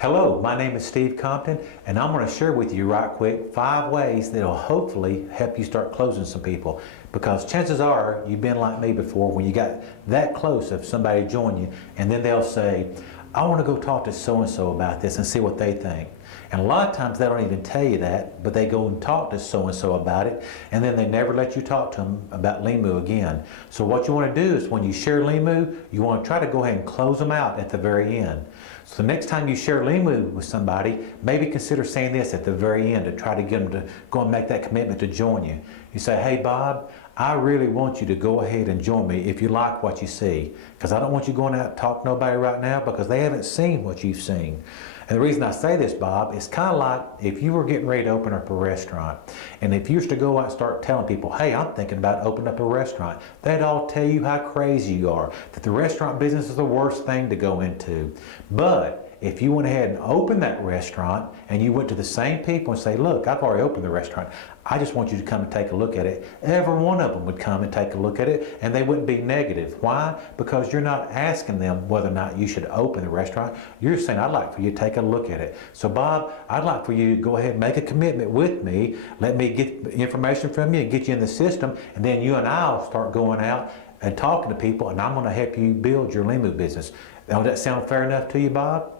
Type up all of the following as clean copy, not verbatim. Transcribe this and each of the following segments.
Hello, my name is Steve Compton, and I'm going to share with you right quick 5 ways that'll hopefully help you start closing some people. Because chances are you've been like me before when you got that close of somebody join you, and then they'll say, I want to go talk to so-and-so about this and see what they think. And a lot of times they don't even tell you that, but they go and talk to so-and-so about it, and then they never let you talk to them about Limu again. So what you want to do is when you share Limu, you want to try to go ahead and close them out at the very end. So next time you share Limu with somebody, maybe consider saying this at the very end to try to get them to go and make that commitment to join you. You say, hey Bob, I really want you to go ahead and join me if you like what you see. Because I don't want you going out and talk to nobody right now because they haven't seen what you've seen. And the reason I say this, Bob, is kind of like if you were getting ready to open up a restaurant, and if you used to go out and start telling people, hey, I'm thinking about opening up a restaurant, they'd all tell you how crazy you are, that the restaurant business is the worst thing to go into. But if you went ahead and opened that restaurant and you went to the same people and say, look, I've already opened the restaurant, I just want you to come and take a look at it. Every one of them would come and take a look at it, and they wouldn't be negative. Why? Because you're not asking them whether or not you should open the restaurant. You're saying, I'd like for you to take a look at it. So Bob, I'd like for you to go ahead and make a commitment with me. Let me get information from you and get you in the system, and then you and I'll start going out and talking to people, and I'm going to help you build your Limu business. Now, does that sound fair enough to you, Bob?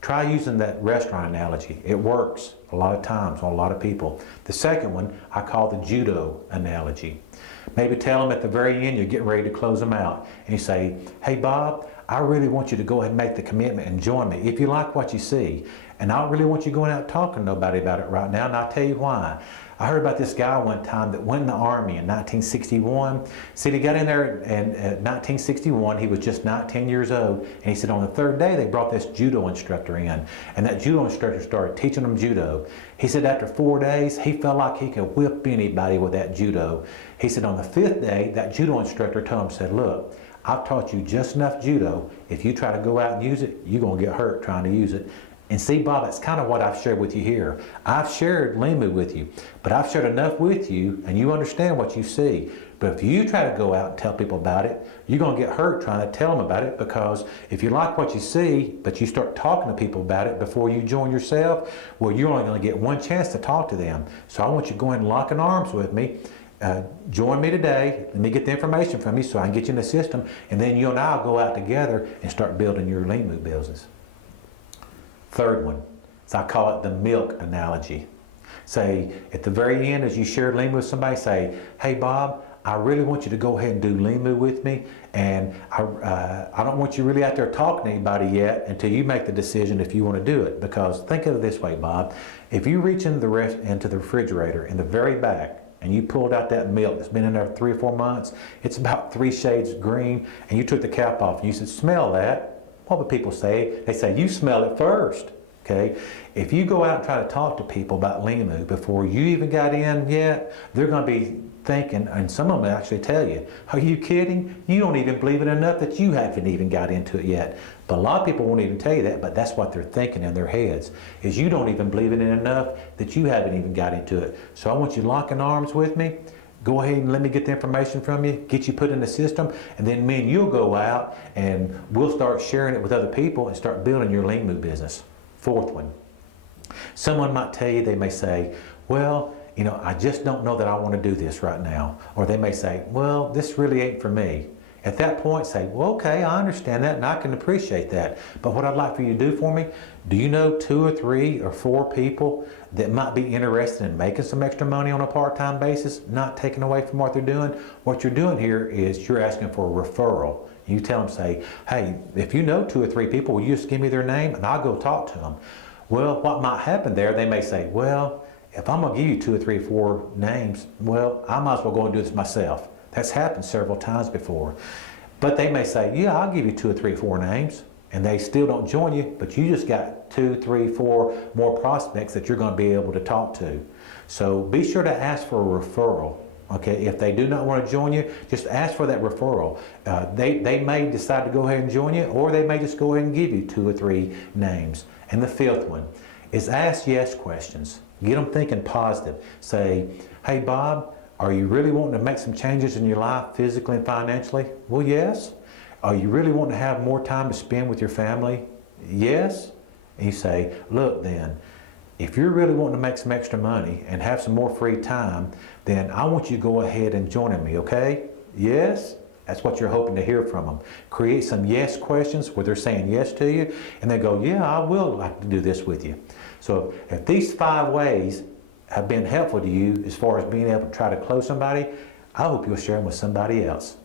Try using that restaurant analogy. It works a lot of times on a lot of people. The second one I call the judo analogy. Maybe tell them at the very end you're getting ready to close them out, and you say, hey Bob, I really want you to go ahead and make the commitment and join me if you like what you see. And I don't really want you going out talking to nobody about it right now, and I'll tell you why. I heard about this guy one time that went in the Army in 1961. See, he got in there in 1961, he was just 19 years old, and he said on the third day they brought this judo instructor in, and that judo instructor started teaching him judo. He said after 4 days, he felt like he could whip anybody with that judo. He said on the 5th day, that judo instructor told him, said, look, I've taught you just enough judo. If you try to go out and use it, you're going to get hurt trying to use it. And see, Bob, that's kind of what I've shared with you here. I've shared Limu with you, but I've shared enough with you, and you understand what you see. But if you try to go out and tell people about it, you're going to get hurt trying to tell them about it, because if you like what you see, but you start talking to people about it before you join yourself, well, you're only going to get one chance to talk to them. So I want you to go in and lock in arms with me. Join me today. Let me get the information from you so I can get you in the system, and then you and I will go out together and start building your Limu business. Third one, so I call it the milk analogy. Say, at the very end, as you share Limu with somebody, say, hey Bob, I really want you to go ahead and do Limu with me, and I don't want you really out there talking to anybody yet until you make the decision if you want to do it. Because think of it this way, Bob, if you reach into the refrigerator in the very back, and you pulled out that milk that's been in there 3 or 4 months, it's about 3 shades green, and you took the cap off, and you said, smell that. What would people say? They say, you smell it first, okay? If you go out and try to talk to people about Limu before you even got in yet, they're going to be thinking, and some of them actually tell you, are you kidding? You don't even believe it enough that you haven't even got into it yet. But a lot of people won't even tell you that, but that's what they're thinking in their heads, is you don't even believe it enough that you haven't even got into it. So I want you locking arms with me. Go ahead and let me get the information from you, get you put in the system, and then me and you'll go out and we'll start sharing it with other people and start building your Limu business. Fourth one, someone might tell you, they may say, well, you know, I just don't know that I want to do this right now. Or they may say, well, this really ain't for me. At that point, say, well, okay, I understand that and I can appreciate that. But what I'd like for you to do for me, do you know 2 or 3 or 4 people that might be interested in making some extra money on a part-time basis, not taking away from what they're doing? What you're doing here is you're asking for a referral. You tell them, say, hey, if you know 2 or 3 people, will you just give me their name and I'll go talk to them? Well, what might happen there, they may say, well, if I'm going to give you 2 or 3 or 4 names, well, I might as well go and do this myself. That's happened several times before. But they may say, yeah, I'll give you 2 or 3 or 4 names, and they still don't join you, but you just got 2, 3, 4 more prospects that you're going to be able to talk to. So be sure to ask for a referral. Okay, if they do not want to join you, just ask for that referral. They may decide to go ahead and join you, or they may just go ahead and give you 2 or 3 names. And the 5th one is ask yes questions. Get them thinking positive. Say, hey Bob, are you really wanting to make some changes in your life physically and financially? Well, yes. Are you really wanting to have more time to spend with your family? Yes. and you say, look then, if you're really wanting to make some extra money and have some more free time, then I want you to go ahead and join me, okay? Yes? That's what you're hoping to hear from them. Create some yes questions where they're saying yes to you, and they go, yeah, I will like to do this with you. So if these 5 ways have been helpful to you as far as being able to try to close somebody, I hope you'll share them with somebody else.